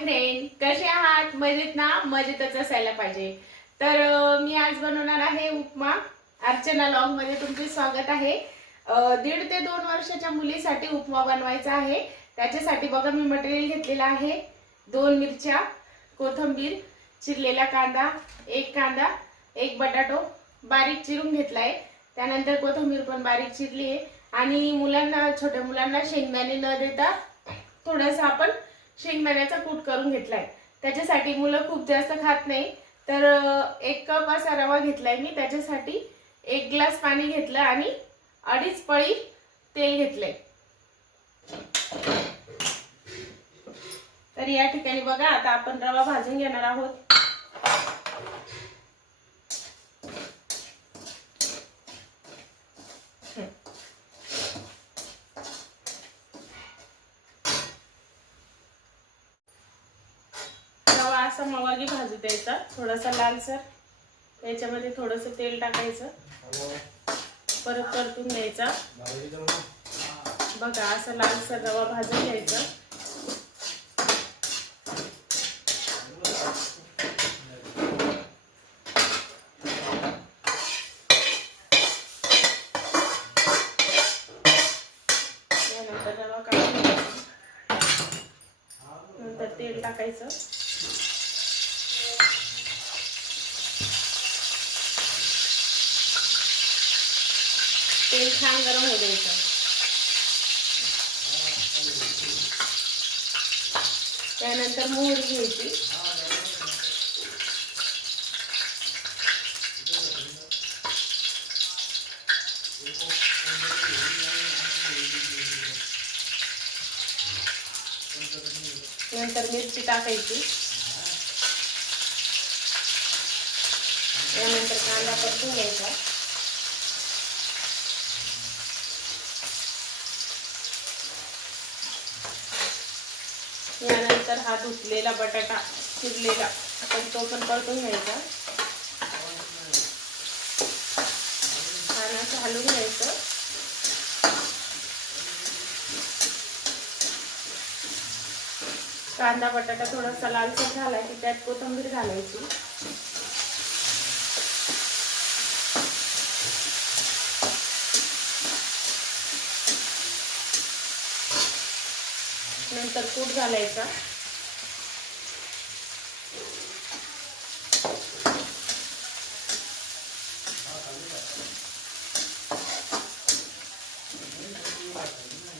Friend, कसे आहात? मजेत ना? मजेतच असायला पाहिजे. तर मी आज बनवणार आहे उपमा. अर्चना लॉग मध्ये तुमचे स्वागत आहे. 1.5 ते 2 वर्षाच्या मुलीसाठी उपमा बनवायचा आहे. त्याच्यासाठी बघा मी मटेरियल घेतलेलं आहे. 2 मिरच्या, कोथिंबीर, चिरलेला कांदा, एक बटाटो बारीक चिरून घेतलाय. त्यानंतर कोथिंबीर पण बारीक चिरली आहे आणि छोट्या मुलांना शेंगदाणे न देता थोडासा आपण शेंगदाण्याचा कूट करून घेतलाय. त्याच्यासाठी मुलं खूप जास्त खात नाही, तर 1 कप असा रवा घेतलाय मी. त्याच्यासाठी 1 ग्लास पाणी घेतलं आणि 2.5 पळी तेल घेतलंय. तर या ठिकाणी बघा, आता आपण रवा भाजून घेणार आहोत. रवा असा मवागी भाजू द्यायचा, थोडासा लालसर. याच्यामध्ये थोडंसं तेल टाकायचं, परत परतून द्यायचा. बघा असा लालसर रवा भाजून घ्यायचा. यानंतर रवा काढून घ्यायचा, नंतर तेल टाकायचं. तेल छान गरम होऊ द्यायचं. त्यानंतर मोहरी घ्यायची. नंतर मिरची टाकायची. त्यानंतर कांदा परतून घ्यायचा. यानंतर हा धुतलेला बटाटा चिरलेला आपण तो पण परतून घ्यायचा. छान असं हलवून घ्यायचं. कांदा बटाटा थोडासा लालसर झाला की त्यात कोथिंबीर घालायची. नंतर कूट घालायचा.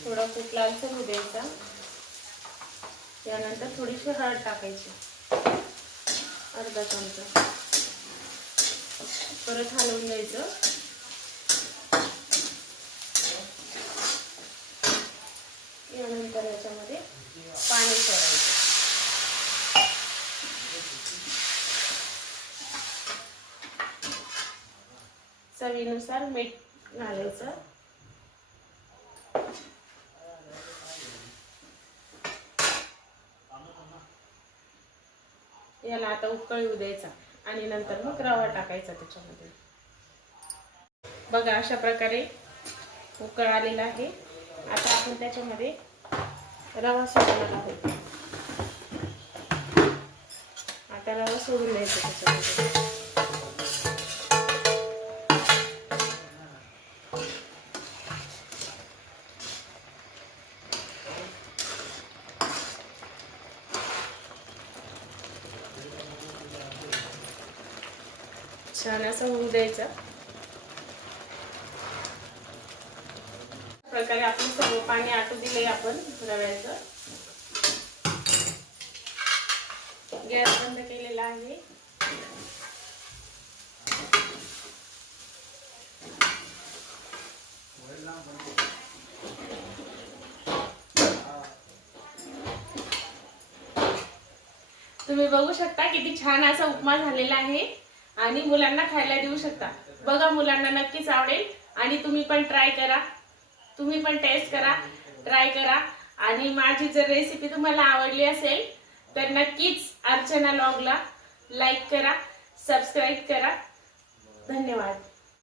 थोडा कूट लालसर होऊ द्यायचा. त्यानंतर थोडीशी हळद टाकायची, अर्धा चमचा. परत हलवून द्यायचं. यानंतर याच्यामध्ये पाणी सोडायचं. चवीनुसार मीठ घालायचं. याला आता उकळी येऊ द्यायचा आणि नंतर मग रवा टाकायचा त्याच्यामध्ये. बघा अशा प्रकारे उकळ आलेला आहे. आता आपण त्याच्यामध्ये रवा सोडणार आहोत. आता रवा सोडून द्यायचा त्याच्यामध्ये. छान असं होऊ द्यायचं. प्रकारे आपण सर्व पाणी आटू दिले आपण रव्याचं. गॅस बंद केलेला आहे. तुम्ही बघू शकता किती छान असा उपमा झालेला आहे आणि मुलांना खायला देऊ शकता. बघा, मुलांना नक्कीच आवडेल आणि तुम्ही पण ट्राय करा. तुम्ही पण टेस्ट करा, ट्राय करा. आणि माझी जर रेसिपी तुम्हाला आवडली असेल तर नक्कीच अर्चना लॉगला लाईक करा, सबस्क्राईब करा. धन्यवाद.